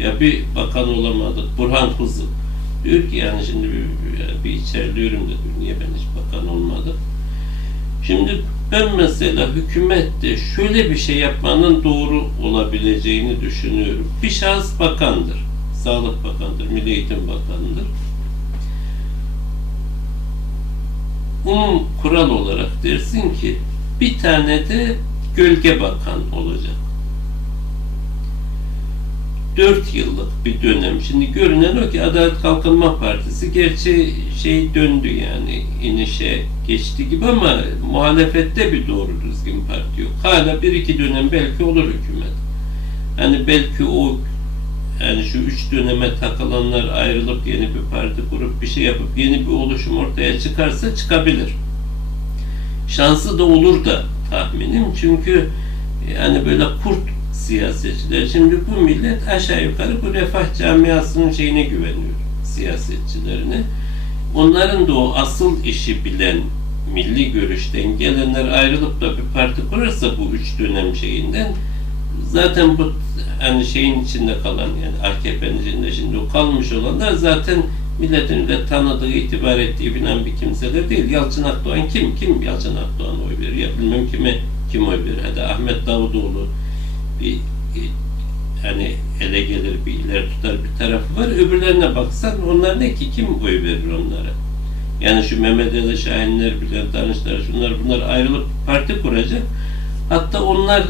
Ya bir bakan olamadık. Burhan Kuzu diyor ki yani şimdi bir, bir, içerliyorum da. Niye ben hiç bakan olmadım? Şimdi ben mesela hükümette şöyle bir şey yapmanın doğru olabileceğini düşünüyorum. Bir şahıs bakandır. Sağlık Bakanı'dır, Milli Eğitim Bakanı'dır. Umum kural olarak dersin ki bir tane de gölge bakan olacak. Dört yıllık bir dönem. Şimdi görünen o ki Adalet Kalkınma Partisi gerçi şey döndü yani inişe geçti gibi ama muhalefette bir doğru düzgün parti yok. Hala bir iki dönem belki olur hükümet. Hani belki o yani şu üç döneme takılanlar ayrılıp yeni bir parti kurup bir şey yapıp yeni bir oluşum ortaya çıkarsa çıkabilir. Şansı da olur da tahminim. Çünkü yani böyle kurt siyasetçiler. Şimdi bu millet aşağı yukarı bu refah camiasının şeyine güveniyor siyasetçilerine. Onların da o asıl işi bilen milli görüşten gelenler ayrılıp da bir parti kurarsa bu üç dönem şeyinden zaten bu hani şeyin içinde kalan yani AKP'nin içinde şimdi kalmış olanlar zaten milletin de tanıdığı, itibar ettiği bilen bir kimseler değil. Yalçın Akdoğan kim? Kim Yalçın Akdoğan oy verir? Ya bilmem kime kim oy verir? Hadi Ahmet Davutoğlu bir hani ele gelir bir ileri tutar bir tarafı var. Öbürlerine baksan onlar ne ki? Kim oy verir onlara? Yani şu Mehmet Ali Şahinler, Bülent Arınçlar, şunlar bunlar ayrılıp parti kuracak. Hatta onlar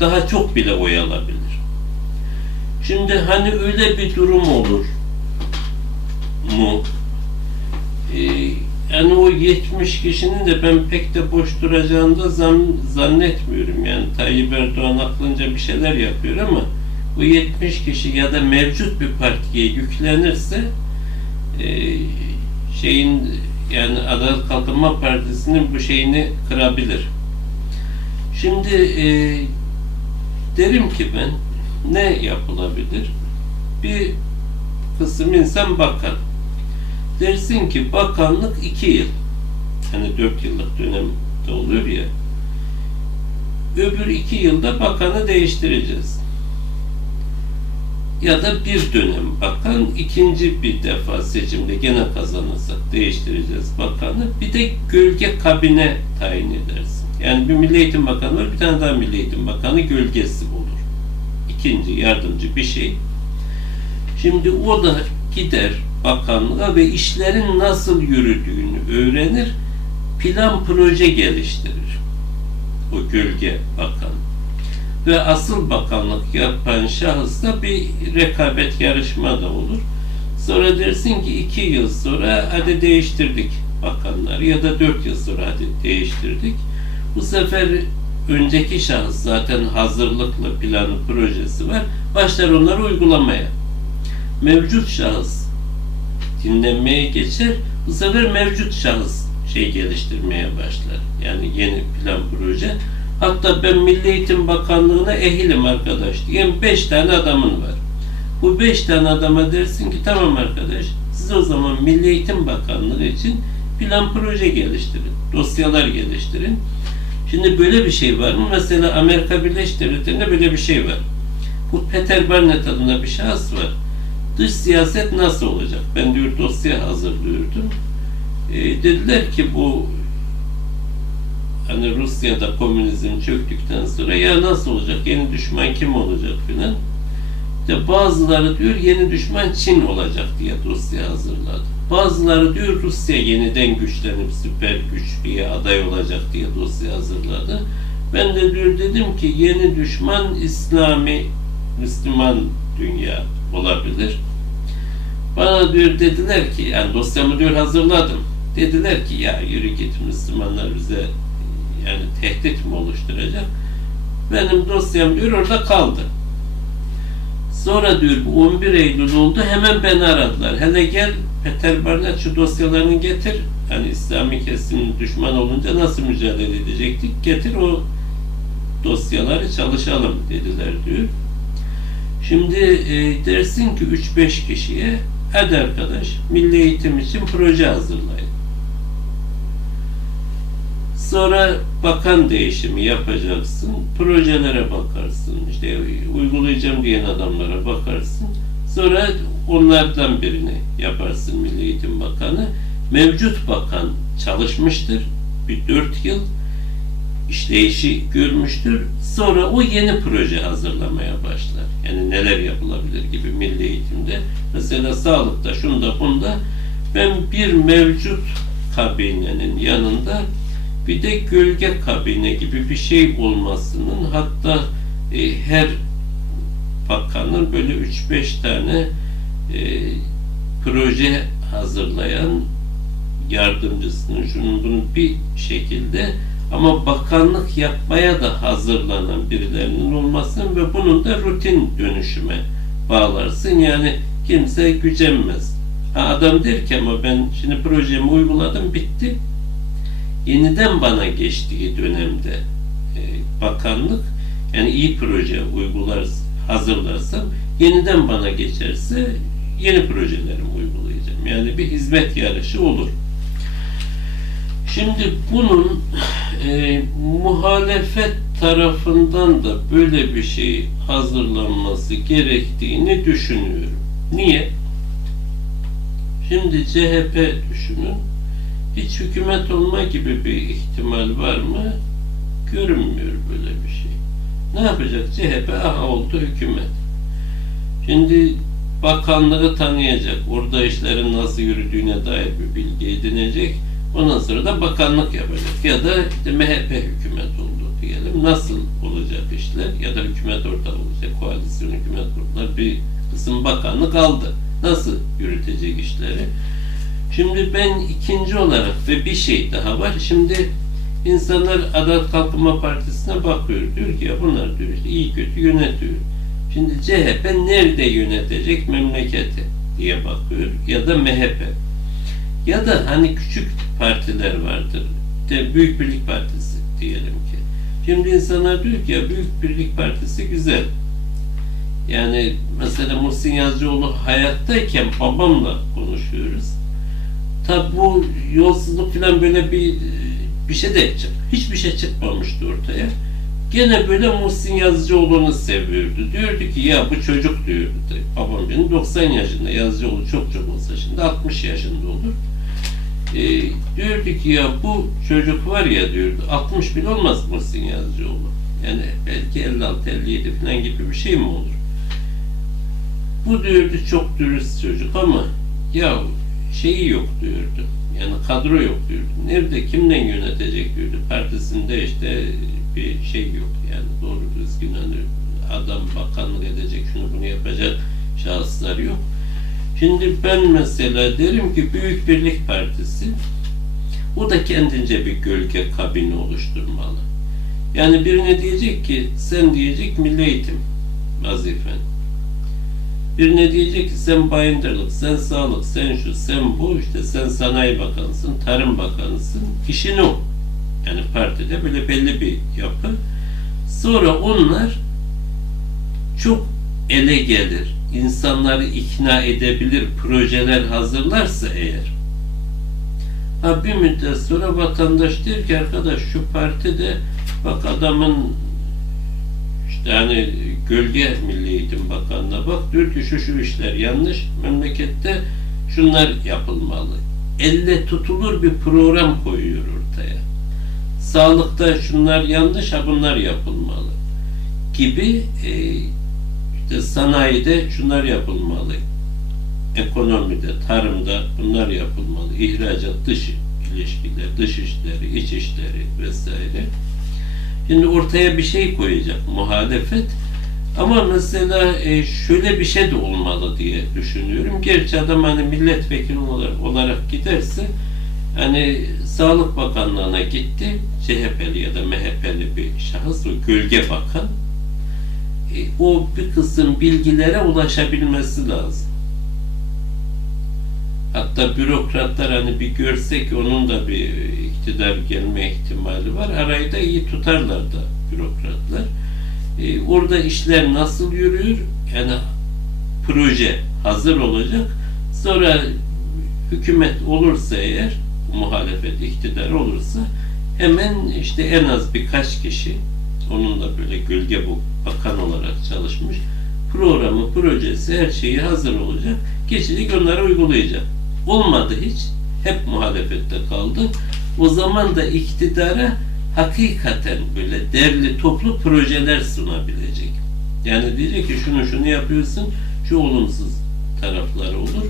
daha çok bile oy alabilir. Şimdi hani öyle bir durum olur mu? Ee, yani o 70 kişinin de ben pek de boş duracağını da zan, zannetmiyorum. Yani Tayyip Erdoğan aklınca bir şeyler yapıyor ama bu 70 kişi ya da mevcut bir partiye yüklenirse e, şeyin yani Adalet Kalkınma Partisi'nin bu şeyini kırabilir. Şimdi e, derim ki ben ne yapılabilir? Bir kısım insan bakan. Dersin ki bakanlık iki yıl. Hani dört yıllık dönemde oluyor ya. Öbür iki yılda bakanı değiştireceğiz. Ya da bir dönem bakan ikinci bir defa seçimde gene kazanırsak değiştireceğiz bakanı. Bir de gölge kabine tayin edersin. Yani bir Milli Eğitim Bakanı var, bir tane daha Milli Eğitim Bakanı gölgesi olur. İkinci yardımcı bir şey. Şimdi o da gider bakanlığa ve işlerin nasıl yürüdüğünü öğrenir, plan proje geliştirir. O gölge bakan. Ve asıl bakanlık yapan şahıs da bir rekabet yarışma da olur. Sonra dersin ki iki yıl sonra hadi değiştirdik bakanlar ya da dört yıl sonra hadi değiştirdik. Bu sefer önceki şahıs zaten hazırlıklı planı projesi var. Başlar onları uygulamaya. Mevcut şahıs dinlenmeye geçer. Bu sefer mevcut şahıs şey geliştirmeye başlar. Yani yeni plan proje. Hatta ben Milli Eğitim Bakanlığı'na ehilim arkadaş diyen beş tane adamın var. Bu beş tane adama dersin ki tamam arkadaş siz o zaman Milli Eğitim Bakanlığı için plan proje geliştirin. Dosyalar geliştirin. Şimdi böyle bir şey var mı? Mesela Amerika Birleşik Devletleri'nde böyle bir şey var. Bu Peter Barnett adında bir şahıs var. Dış siyaset nasıl olacak? Ben diyor dosya hazırlıyordum. E, dediler ki bu hani Rusya'da komünizm çöktükten sonra ya nasıl olacak? Yeni düşman kim olacak filan. İşte bazıları diyor yeni düşman Çin olacak diye dosya hazırladı. Bazıları diyor Rusya yeniden güçlenip süper güçlüye aday olacak diye dosya hazırladı. Ben de diyor dedim ki yeni düşman İslami Müslüman dünya olabilir. Bana diyor dediler ki yani dosyamı diyor hazırladım. Dediler ki ya yürü git Müslümanlar bize yani tehdit mi oluşturacak? Benim dosyam diyor orada kaldı. Sonra diyor bu 11 Eylül oldu hemen beni aradılar. Hele gel Peter Barnett şu dosyalarını getir. Hani İslami kesimin düşman olunca nasıl mücadele edecektik? Getir o dosyaları çalışalım dediler diyor. Şimdi e, dersin ki 3-5 kişiye hadi arkadaş milli eğitim için proje hazırlayın. Sonra bakan değişimi yapacaksın. Projelere bakarsın. İşte uygulayacağım diyen adamlara bakarsın. Sonra onlardan birini yaparsın Milli Eğitim Bakanı. Mevcut bakan çalışmıştır. Bir dört yıl işleyişi görmüştür. Sonra o yeni proje hazırlamaya başlar. Yani neler yapılabilir gibi milli eğitimde. Mesela sağlıkta, şunda, bunda ben bir mevcut kabinenin yanında bir de gölge kabine gibi bir şey olmasının hatta e, her bakanın böyle 3-5 tane e, proje hazırlayan yardımcısının şunun bunun bir şekilde ama bakanlık yapmaya da hazırlanan birilerinin olmasın ve bunun da rutin dönüşüme bağlarsın. Yani kimse gücenmez. Ha, adam der ki ama ben şimdi projemi uyguladım bitti. Yeniden bana geçtiği dönemde e, bakanlık yani iyi proje uygular hazırlarsam yeniden bana geçerse yeni projelerimi uygulayacağım. Yani bir hizmet yarışı olur. Şimdi bunun e, muhalefet tarafından da böyle bir şey hazırlanması gerektiğini düşünüyorum. Niye? Şimdi CHP düşünün. Hiç hükümet olma gibi bir ihtimal var mı? Görünmüyor böyle bir şey. Ne yapacak? CHP aha oldu hükümet. Şimdi bakanlığı tanıyacak. Orada işlerin nasıl yürüdüğüne dair bir bilgi edinecek. Ondan sonra da bakanlık yapacak. Ya da işte MHP hükümet oldu diyelim. Nasıl olacak işler? Ya da hükümet ortağı olacak. Koalisyon hükümet kurdular. Bir kısım bakanlık aldı. Nasıl yürütecek işleri? Şimdi ben ikinci olarak ve bir şey daha var. Şimdi insanlar Adalet Kalkınma Partisi'ne bakıyor. Diyor ki ya bunlar diyor işte iyi kötü yönetiyor. Şimdi CHP nerede yönetecek memleketi diye bakıyor. Ya da MHP. Ya da hani küçük partiler vardır. De Büyük Birlik Partisi diyelim ki. Şimdi insanlar diyor ki ya Büyük Birlik Partisi güzel. Yani mesela Muhsin Yazıcıoğlu hayattayken babamla konuşuyoruz. Tabi bu yolsuzluk falan böyle bir bir şey de çık. Hiçbir şey çıkmamıştı ortaya. Gene böyle Muhsin Yazıcıoğlu'nu seviyordu. Diyordu ki ya bu çocuk diyordu. Babam benim 90 yaşında Yazıcıoğlu çok çok olsa şimdi 60 yaşında olur. E, diyordu ki ya bu çocuk var ya diyordu 60 bin olmaz Muhsin Yazıcıoğlu. Yani belki 56-57 falan gibi bir şey mi olur? Bu diyordu çok dürüst çocuk ama ya şeyi yok diyordu. Yani kadro yok diyordu. Nerede kimden yönetecek diyordu. Partisinde işte bir şey yok. Yani doğru düzgün hani adam bakanlık edecek şunu bunu yapacak şahıslar yok. Şimdi ben mesela derim ki Büyük Birlik Partisi o da kendince bir gölge kabini oluşturmalı. Yani birine diyecek ki sen diyecek milli eğitim vazifen. Birine diyecek ki sen bayındırlık, sen sağlık, sen şu, sen bu, işte sen sanayi bakanısın, tarım bakanısın. İşin o. Yani partide böyle belli bir yapı. Sonra onlar çok ele gelir, insanları ikna edebilir projeler hazırlarsa eğer ha bir müddet sonra vatandaş der ki arkadaş şu partide bak adamın işte hani gölge Milli Eğitim Bakanı'na bak diyor ki şu şu işler yanlış memlekette şunlar yapılmalı. Elle tutulur bir program koyuyor ortaya. Sağlıkta şunlar yanlış ha bunlar yapılmalı gibi e, sanayide şunlar yapılmalı. Ekonomide, tarımda bunlar yapılmalı. İhracat, dış ilişkiler, dış işleri, iç işleri vesaire. Şimdi ortaya bir şey koyacak muhalefet. Ama mesela e, şöyle bir şey de olmalı diye düşünüyorum. Gerçi adam hani milletvekili olarak, giderse hani Sağlık Bakanlığı'na gitti. CHP'li ya da MHP'li bir şahıs, o gölge bakan o bir kısım bilgilere ulaşabilmesi lazım. Hatta bürokratlar hani bir görsek onun da bir iktidar gelme ihtimali var. Arayı da iyi tutarlar da bürokratlar. Ee, orada işler nasıl yürüyor? Yani proje hazır olacak. Sonra hükümet olursa eğer muhalefet iktidar olursa Hemen işte en az birkaç kişi onunla böyle gölge bu bakan olarak çalışmış. Programı, projesi, her şeyi hazır olacak. Geçecek onları uygulayacak. Olmadı hiç. Hep muhalefette kaldı. O zaman da iktidara hakikaten böyle derli toplu projeler sunabilecek. Yani diyecek ki şunu şunu yapıyorsun, şu olumsuz tarafları olur.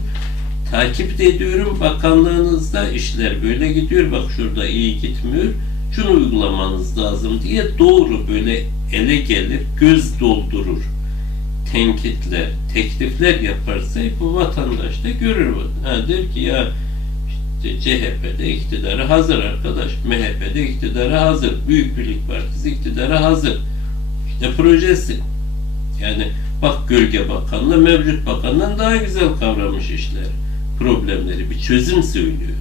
Takip ediyorum bakanlığınızda işler böyle gidiyor, bak şurada iyi gitmiyor, şunu uygulamanız lazım diye doğru böyle ele gelir, göz doldurur. Tenkitler, teklifler yaparsa bu vatandaş da görür. Ha, der ki ya işte CHP'de iktidara hazır arkadaş, MHP'de iktidara hazır, Büyük Birlik Partisi iktidara hazır. İşte projesi. Yani bak Gölge Bakanlığı mevcut bakandan daha güzel kavramış işler. Problemleri bir çözüm söylüyor.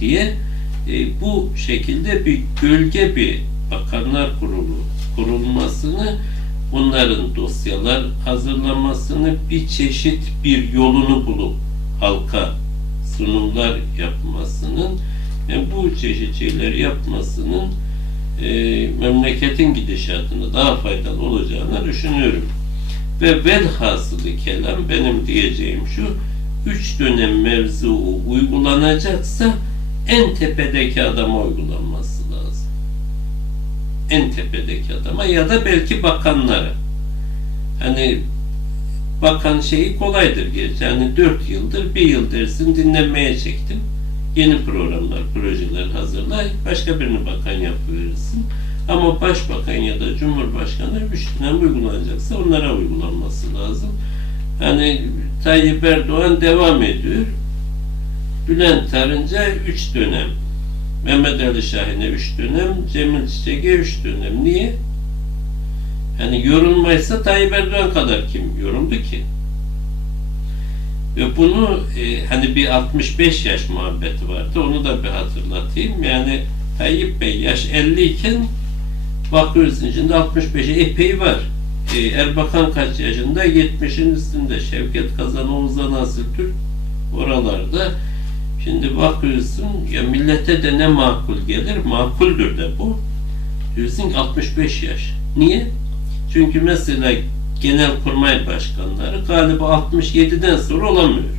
Diye e, bu şekilde bir gölge bir bakanlar kurulu kurulmasını bunların dosyalar hazırlamasını bir çeşit bir yolunu bulup halka sunumlar yapmasının yani bu çeşit şeyler yapmasının e, memleketin gidişatına daha faydalı olacağını düşünüyorum. Ve velhasılı kelam benim diyeceğim şu, üç dönem mevzu uygulanacaksa en tepedeki adama uygulanması lazım. En tepedeki adama ya da belki bakanlara. Hani bakan şeyi kolaydır gerçi. Yani dört yıldır, bir yıl dersin dinlenmeye çektim yeni programlar, projeler hazırla, başka birini bakan yapıverirsin. Ama başbakan ya da cumhurbaşkanı dönem uygulanacaksa onlara uygulanması lazım. Yani Tayyip Erdoğan devam ediyor. Bülent Arınca üç dönem. Mehmet Ali Şahin'e üç dönem, Cemil Çiçek'e üç dönem. Niye? Yani yorulmaysa Tayyip Erdoğan kadar kim yoruldu ki? Ve bunu e, hani bir 65 yaş muhabbeti vardı. Onu da bir hatırlatayım. Yani Tayyip Bey yaş 50 iken bakıyorsun şimdi 65'e epey var. E, Erbakan kaç yaşında? 70'in üstünde. Şevket Kazan, Oğuz Nasıl Türk oralarda. Şimdi bakıyorsun ya millete de ne makul gelir? Makuldür de bu. Diyorsun ki 65 yaş. Niye? Çünkü mesela genel kurmay başkanları galiba 67'den sonra olamıyor.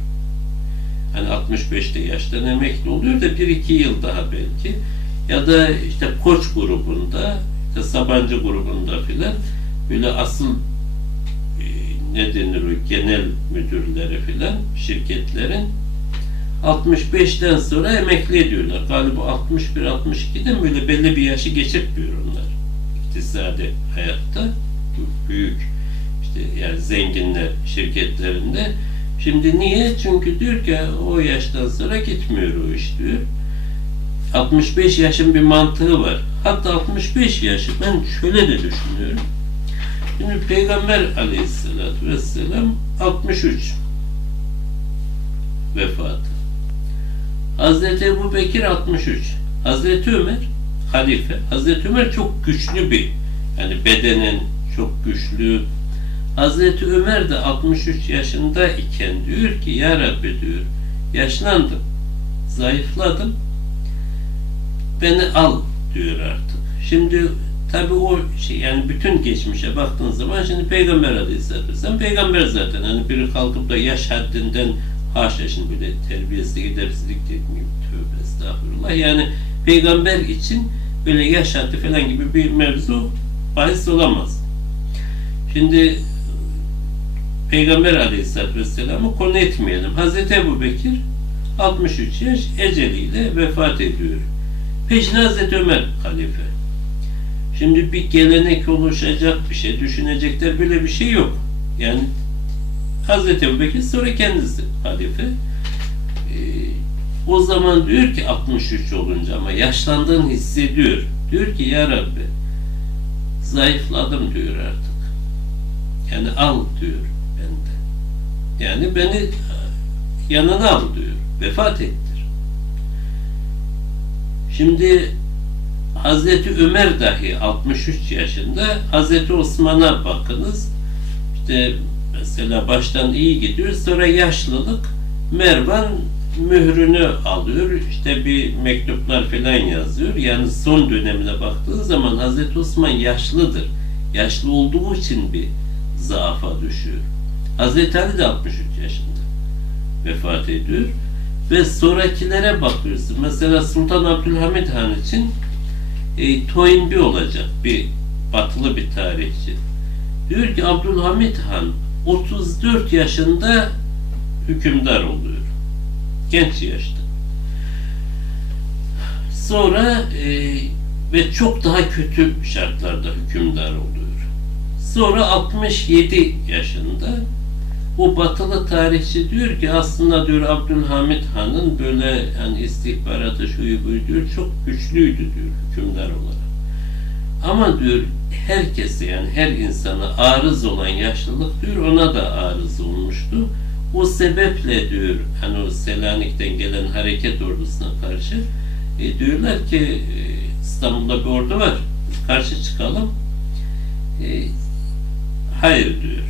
Hani 65'te yaştan emekli oluyor da 1-2 yıl daha belki. Ya da işte Koç grubunda, işte Sabancı grubunda filan böyle asıl e, ne denir o genel müdürleri filan şirketlerin 65'ten sonra emekli ediyorlar. Galiba 61-62'den böyle belli bir yaşı geçirtmiyor onlar. İktisadi hayatta büyük işte yani zenginler şirketlerinde. Şimdi niye? Çünkü diyor ki o yaştan sonra gitmiyor o iş diyor. 65 yaşın bir mantığı var. Hatta 65 yaşı ben şöyle de düşünüyorum. Şimdi Peygamber aleyhissalatü vesselam 63 vefatı. Hazreti Ebu Bekir 63. Hazreti Ömer halife. Hazreti Ömer çok güçlü bir yani bedenen çok güçlü, Hazreti Ömer de 63 yaşında iken diyor ki Ya Rabbi diyor yaşlandım, zayıfladım, beni al diyor artık. Şimdi tabi o şey yani bütün geçmişe baktığın zaman şimdi Peygamber Aleyhisselatü Vesselam peygamber zaten hani biri kalkıp da yaş haddinden haşa şimdi böyle terbiyesizlik edepsizlik etmeyeyim tövbe estağfurullah yani peygamber için böyle yaş falan gibi bir mevzu bahis olamaz. Şimdi Peygamber Aleyhisselatü Vesselam'ı konu etmeyelim. Hazreti Ebu Bekir 63 yaş eceliyle vefat ediyor. Peşine Hazreti Ömer halife. Şimdi bir gelenek oluşacak bir şey, düşünecekler böyle bir şey yok. Yani Hazreti Ebu Bekir sonra kendisi halife. Ee, o zaman diyor ki 63 olunca ama yaşlandığını hissediyor. Diyor ki ya Rabbi zayıfladım diyor artık. Yani al diyor. Yani beni e, yanına al diyor. Vefat ettir. Şimdi Hazreti Ömer dahi 63 yaşında Hazreti Osman'a bakınız. İşte mesela baştan iyi gidiyor. Sonra yaşlılık Mervan mührünü alıyor, işte bir mektuplar falan yazıyor. Yani son dönemine baktığın zaman Hazreti Osman yaşlıdır. Yaşlı olduğu için bir zaafa düşüyor. Hazreti Ali de 63 yaşında vefat ediyor. Ve sonrakilere bakıyorsun. Mesela Sultan Abdülhamid Han için e, Toynbee olacak bir batılı bir tarihçi. Diyor ki Abdülhamid Han 34 yaşında hükümdar oluyor. Genç yaşta. Sonra e, ve çok daha kötü şartlarda hükümdar oluyor. Sonra 67 yaşında o batılı tarihçi diyor ki aslında diyor Abdülhamid Han'ın böyle yani istihbaratı şuyu buyu diyor çok güçlüydü diyor hükümdar olarak. Ama diyor herkese yani her insana arız olan yaşlılık diyor ona da arız olmuştu. O sebeple diyor hani o Selanik'ten gelen hareket ordusuna karşı e, diyorlar ki e, İstanbul'da bir ordu var karşı çıkalım. E, hayır diyor.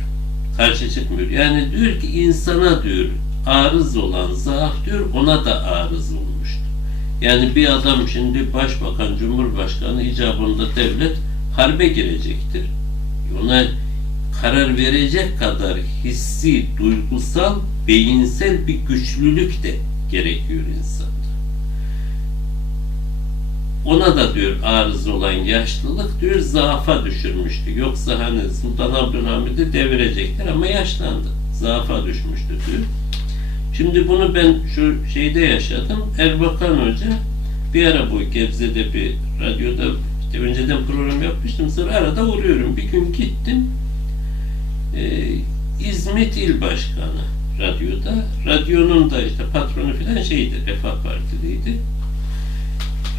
Karşı çıkmıyor. Yani diyor ki insana diyor arız olan zaaf diyor ona da arız olmuştu. Yani bir adam şimdi başbakan, cumhurbaşkanı icabında devlet harbe girecektir. Ona karar verecek kadar hissi, duygusal, beyinsel bir güçlülük de gerekiyor insanda. Ona da diyor arız olan yaşlılık diyor zaafa düşürmüştü. Yoksa hani Sultan Abdülhamid'i devirecekler ama yaşlandı. Zaafa düşmüştü diyor. Şimdi bunu ben şu şeyde yaşadım. Erbakan Hoca bir ara bu Gebze'de bir radyoda işte önceden program yapmıştım. Sonra arada uğruyorum. Bir gün gittim. Ee, İzmit İl Başkanı radyoda. Radyonun da işte patronu falan şeydi. Refah Partiliydi.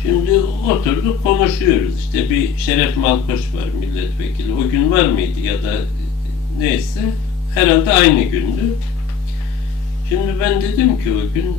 Şimdi oturduk konuşuyoruz. İşte bir Şeref Malkoç var milletvekili. O gün var mıydı ya da neyse herhalde aynı gündü. Şimdi ben dedim ki o gün